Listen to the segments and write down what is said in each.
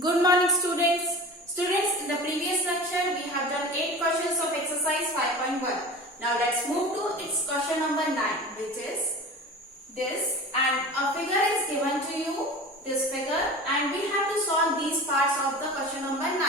Good morning students. Students, in the previous lecture we have done 8 questions of exercise 5.1. Now let's move to its question number 9, which is this, and a figure is given to you, this figure, and we have to solve these parts of the question number 9.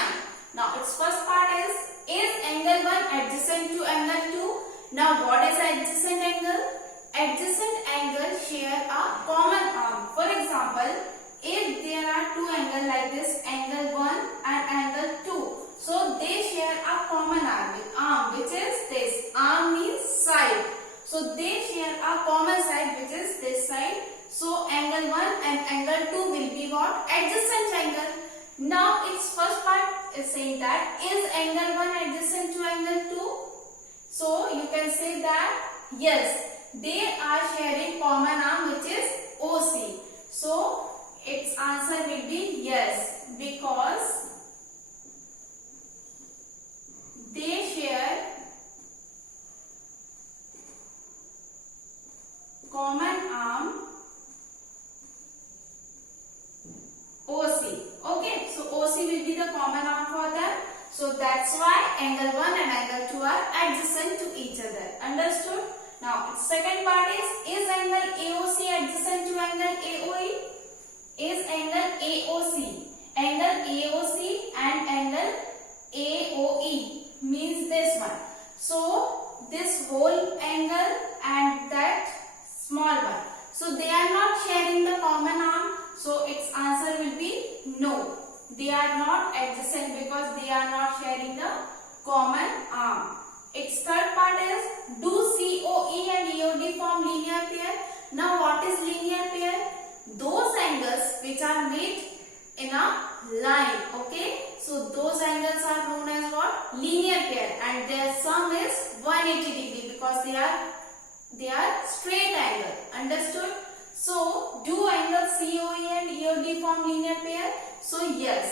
Now its first part is angle 1 adjacent to angle 2? Now what is adjacent angle? Adjacent angles share a common arm. For example, if there are two angles like this, angle 1 and angle 2, so they share a common arm, which is this. Arm means side. So they share a common side, which is this side. So angle 1 and angle 2 will be what? Adjacent angle. Now its first part is saying that is angle 1 adjacent to angle 2? So you can say that yes, they are sharing common arm, which is OC. So its answer will be yes, because they share common arm OC. Okay, so OC will be the common arm for them. So that's why angle 1 and angle 2 are adjacent to each other. Understood? Now its second part is angle AOC adjacent to angle AOE? Is angle AOC. Angle AOC and angle AOE means this one. So this whole angle and that small one. So they are not sharing the common arm. So its answer will be no. They are not adjacent because they are not sharing the common arm. Its third part is, do COE and EOD form linear pair? Now what is linear pair? Those angles which are made in a line. Okay, so those angles are known as what? Linear pair, and their sum is 180 degree because they are straight angle. Understood? So do angle COE and EOD form linear pair? So yes,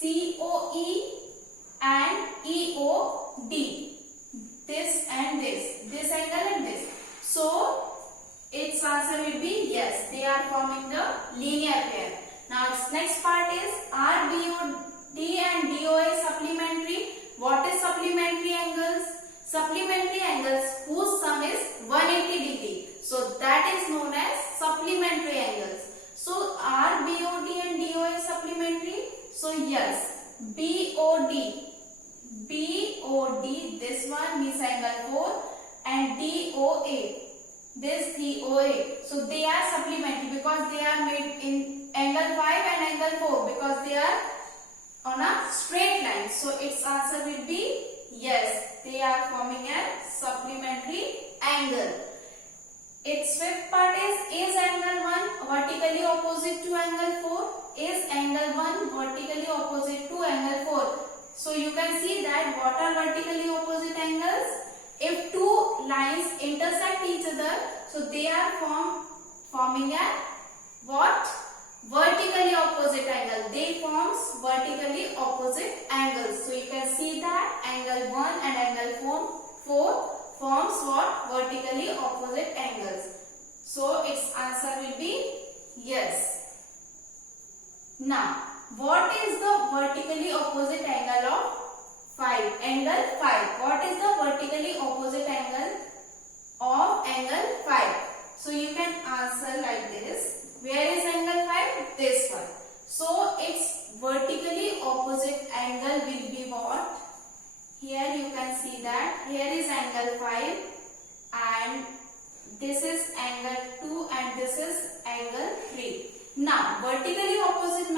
COE and EOD, this and this angle and this. So its answer will be yes, they are forming the linear pair. Now its next part is, are BOD and DOA supplementary? What is supplementary angles? Supplementary angles whose sum is 180 degree. So that is known as supplementary angles. So are BOD and DOA supplementary? So yes, BOD, this one means angle 4, and DOA, this DOA. So they are supplementary because they are made in angle 5 and angle 4 because they are on a straight line. So its answer will be yes, they are forming a supplementary angle. Its fifth part is angle 1 vertically opposite to angle 4? Is angle 1 vertically opposite to angle 4? So you can see that what are vertically opposite angles? If two lines intersect each other, so they are forming a what? Vertically opposite angle. They forms vertically opposite angles. So you can see that angle 1 and angle 4 forms what? Vertically opposite angles. So its answer will be yes. Now, what is the vertically opposite angle of 5? Angle 5. What is the vertically opposite angle of angle 5? So you can answer like this. Where is angle 5? This one. So its vertically opposite angle will be what? Here you can see that here is angle 5 and this is angle 2 and this is angle 3. Now vertically opposite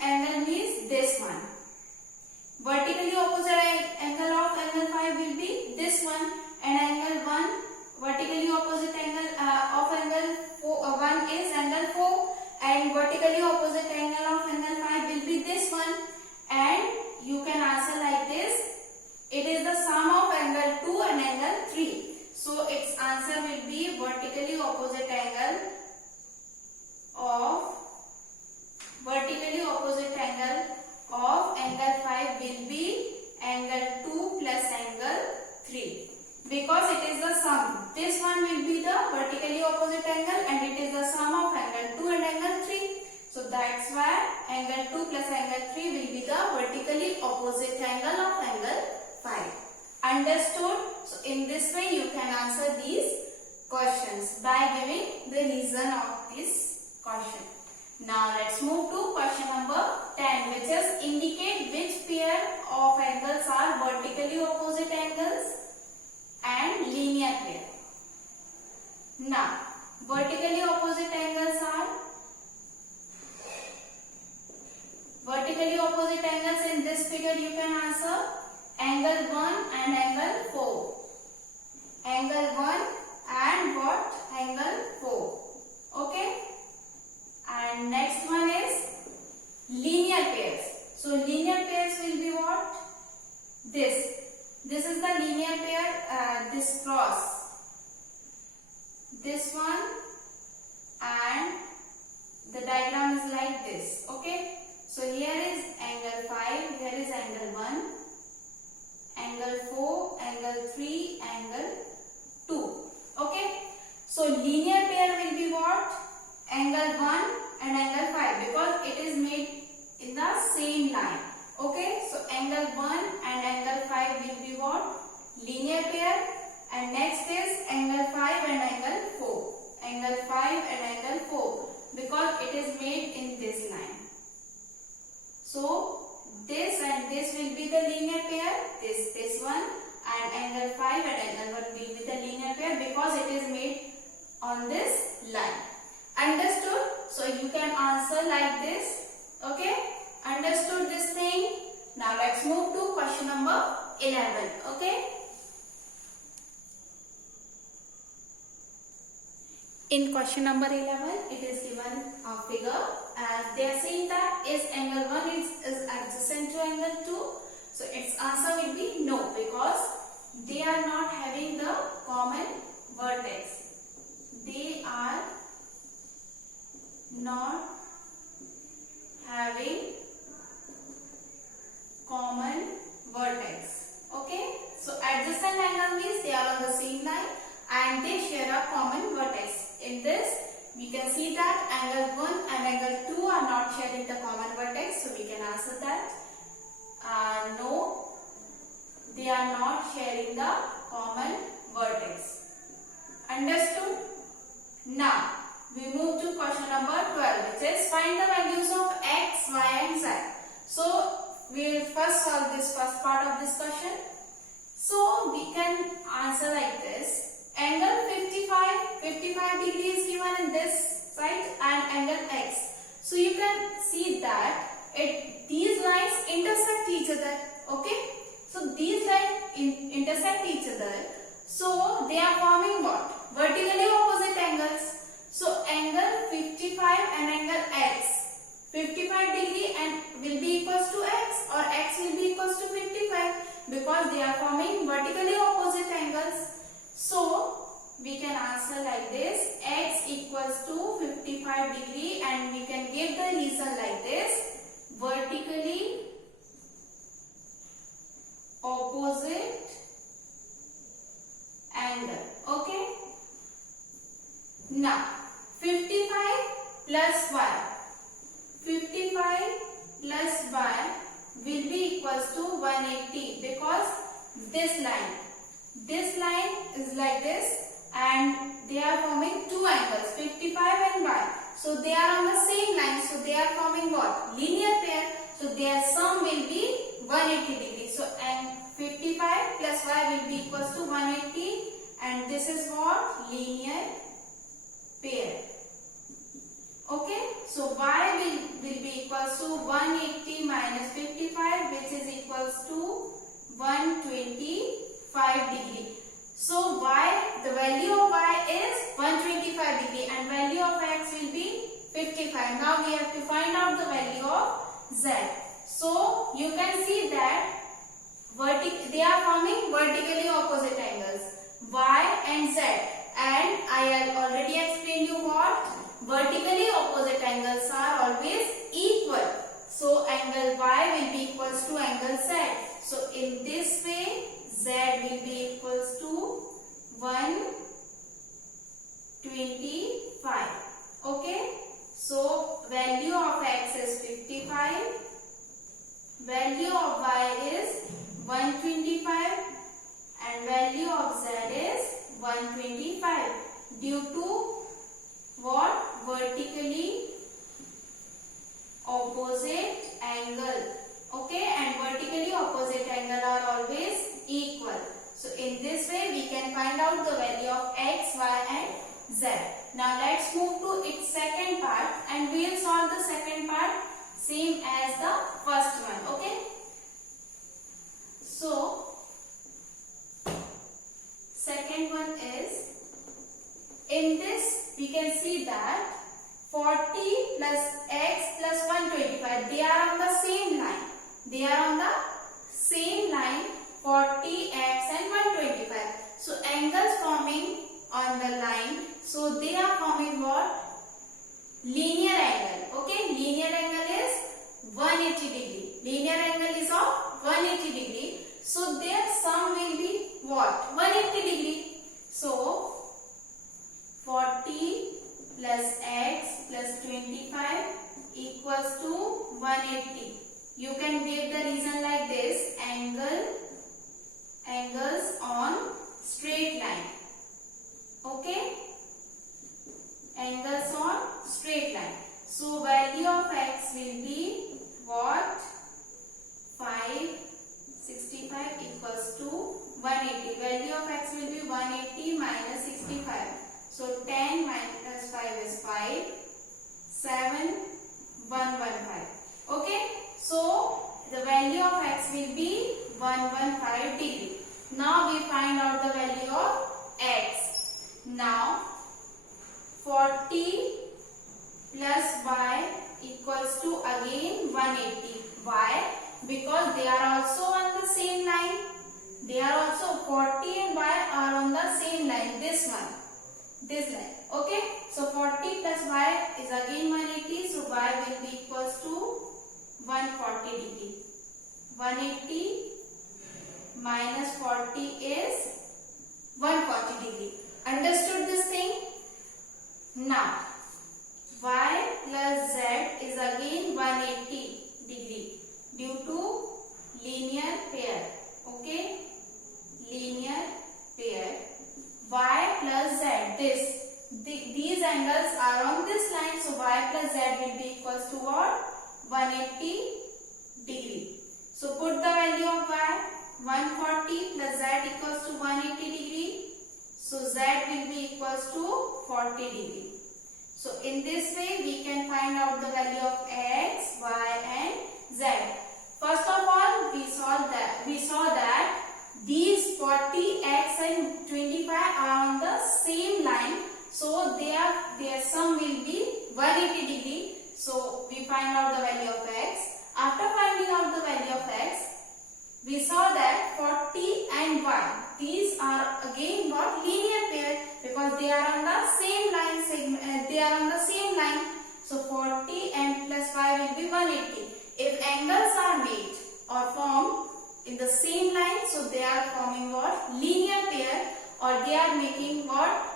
angle means this one. Vertically opposite angle of angle 5 will be this one, and angle 1 vertically opposite angle of angle 1 is angle 4, and vertically opposite angle of angle 5 will be this one. And you can answer like this. It is the sum of angle 2 and angle 3. So its answer will be vertically opposite angle of angle 5 will be angle 2 plus angle 3 because it is the sum. This one will be the vertically opposite angle and it is the sum of angle 2 and angle 3. So that's why angle 2 plus angle 3 will opposite angle of angle phi. Understood? So in this way you can answer these questions by giving the reason of this question. Now let's move to question number 10, which is indicate which pair of angles are vertically opposite angles and linear pair. Now vertically opposite angles are in this figure you can answer angle 1 and angle 4. Angle 1 and what? Angle 4. Okay? And next one is linear pairs. So linear pairs will be what? This is the linear pair, this cross. This one, and the diagram is like this. Okay? So here is angle 5, here is angle 1, angle 4, angle 3, angle 2. Okay? So linear pair will be what? Angle 1 and angle 5, because it is made in the same line. Okay? So angle 1 and angle 5 will be what? Linear pair. And next is angle 5 and angle 4. Angle 5 and angle 4, because it is made in this line. So this and this will be the linear pair, this one, and angle 5 and angle 1 will be the linear pair because it is made on this line. Understood? So you can answer like this. Okay? Understood this thing? Now let's move to question number 11. Okay? In question number 11, it is given a figure as they are saying that is angle 1 is adjacent to angle 2. So its answer will be no, because they are not having the common vertex. They are not having common vertex. Okay? So adjacent angle means they are on the same line and they share a common vertex. In this, we can see that angle 1 and angle 2 are not sharing the common vertex. So we can answer that no, they are not sharing the common vertex. Understood? Now, we move to question number 12, which is find the values of x, y and z. So, we will first solve this first part of this question. So, we can answer like this. Angle 55 degree is given in this side and angle x. So, you can see that these lines intersect each other. Okay? So, these lines intersect each other. So, they are forming what? Vertically opposite angles. So, angle 55 and angle x. 55 degree and will be equals to x, or x will be equals to 55 because they are forming vertically opposite angles. So, we can answer like this, x equals to 55 degree and we can give the reason like this, vertically opposite angle. Okay? Now, 55 plus y. 55 plus y will be equals to 180 because this line is like this and they are forming two angles, 55 and y. So they are on the same line, so they are forming what? Linear pair. So their sum will be 180 degrees. So and 55 plus y will be equals to 180 and this is what? Linear pair. Okay, so y will be equals to 180 minus 55, which is equals to 125 degree. So the value of y is 125 degree and value of x will be 55. Now we have to find out the value of z. So you can see that they are forming vertically opposite angles, y and z. And I have already explained you what? Vertically opposite angles are always equal. So angle y will be equals to angle z. So in this way, z will be equals to 125. Okay. So value of x is 55. Value of y y is 125 and value of z is 125 due to what? Vertically opposite angle. Okay, and vertically opposite angle are always equal. So in this way we can find out the value of x, y and z. Now let's move to its second part and we will solve the second part same as the first one. Okay. So second one is, in this we can see that 40 plus x plus 125, they are on the same line. They are on the same line, 40x and 125. So angles forming on the line, so they are forming what? Linear angle. Okay, linear angle is 180 degree. Linear angle is of 180 degree. So their sum will be what? 180 degree. So 40 plus x plus 25 equals to 180. You can give the reason like this: angles on straight line. Okay, angles on straight line. So value of x will be what? 565 equals to 180. Value of x will be 180 minus 65. So 10 minus 5 is 5. 7, 115. Okay. So the value of x will be 115 degree. Now we find out the value of x. Now 40 plus y equals to again 180. Why? Because they are also on the same line. They are also 40 and y are on the same line. This one. This line. Okay. So 40 plus y is again 180. So y will be equals to 140 degree. 180 minus 40 is 140 degree. Understood this thing? Now y plus z is again 180 degree due to linear pair. Okay, linear pair. Y plus z, these angles are on this line, so y plus z will be equals to what? 180 degree. So put the value of y, 140 plus z equals to 180 degree. So z will be equals to 40 degree. So in this way we can find out the value of x, y and z. First of all, we saw that these 40, x and 25 are on the same line. So their sum will be 180 degree. So we find out the value of x. After finding out the value of x, we saw that 40 and y, these are again what? Linear pair, because they are on the same line. So 40 and plus y will be 180. If angles are made or formed in the same line, so they are forming what? Linear pair, or they are making what?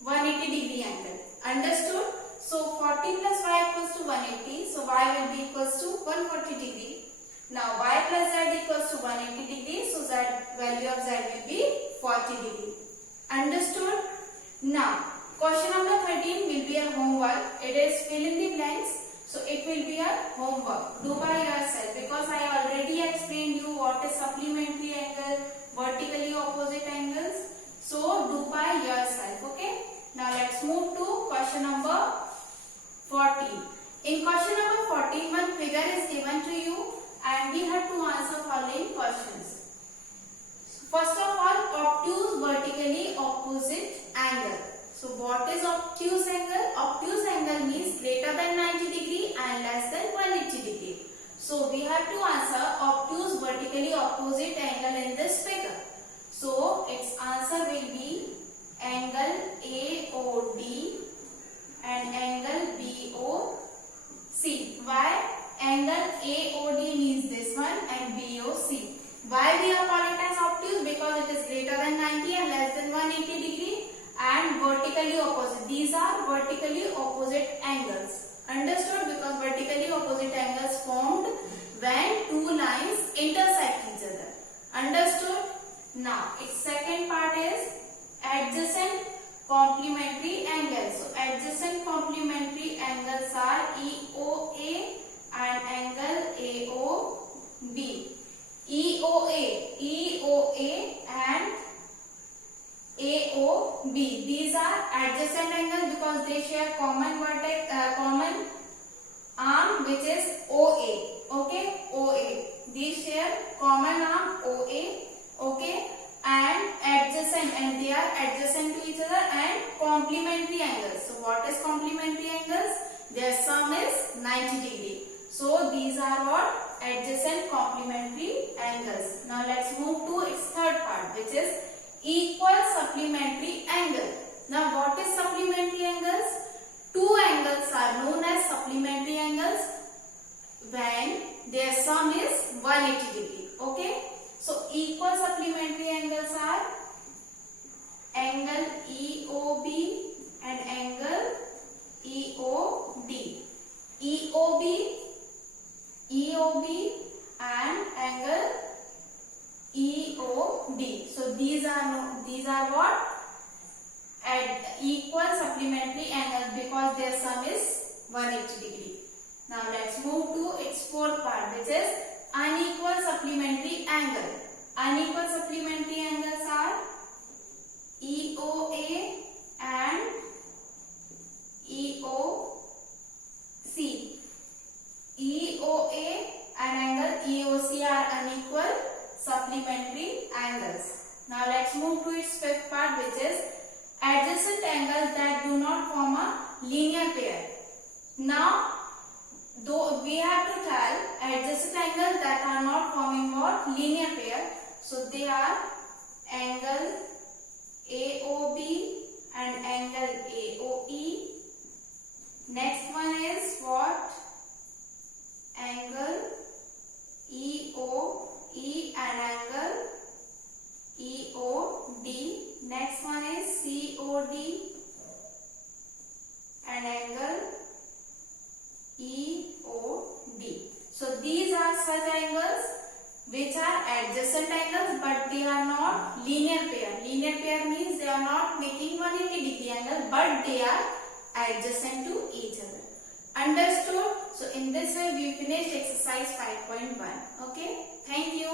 180 degree angle. Understood? So 40 plus y equals to 180. So y will be equals to 140 degree. Now y plus z equals to 180 degree. So value of z will be 40 degree. Understood? Now question number 13 will be a homework. It is fill in the blanks. So it will be a homework. Do by yourself, because I already explained you what is supplementary angle, vertically opposite angles. So do by yourself. Okay. Now let's move to question number 14. In question number 14, one figure is given to you and we have to answer following questions. First of all, obtuse vertically opposite angle. So what is obtuse angle? Obtuse angle means greater than 90 degree and less than 180 degree. So we have to answer obtuse vertically opposite angle in this figure. So its answer will be angle AOD and angle BOC. Why? Angle AOD means this one and BOC. Why we are calling it as obtuse? Because it is greater than 90 and less than 180 degree and vertically opposite. These are vertically opposite angles. Understood? Because vertically opposite angles formed when two lines intersect. adjacent complementary angles are EOA and angle AOB. EOA and AOB. These are adjacent angles because they share common common arm which is OA. Okay, OA. These share common arm OA. Okay, and adjacent, and they are adjacent to each other and complementary angles. So what is complementary angles? Their sum is 90 degree. So these are what? Adjacent complementary angles. Now let's move to its third part, which is equal supplementary angle. Now what is supplementary angles? Two angles are known as supplementary angles when their sum is 180 degree. Okay, so equal supplementary angles are angle EOB and angle EOD. EOB and angle EOD. So these are what? At equal supplementary angles because their sum is 180 degree. Now let's move to its fourth part, which is unequal supplementary angle. Unequal supplementary angles are EOA and EOC. EOA and angle EOC are unequal supplementary angles. Now let's move to its fifth part, which is adjacent angles that do not form a linear pair. Now, though we have to tell adjacent angles that are not forming what? Linear pair. So they are angle AOB and angle AOE. Next one is what? Angle EOE and angle EOD. Next one is COD and angle EOD. So these are such angles which are adjacent angles but they are not linear pair. Linear pair means they are not making 180 degree angle but they are adjacent to each other. Understood? So in this way we finished exercise 5.1. Okay, thank you.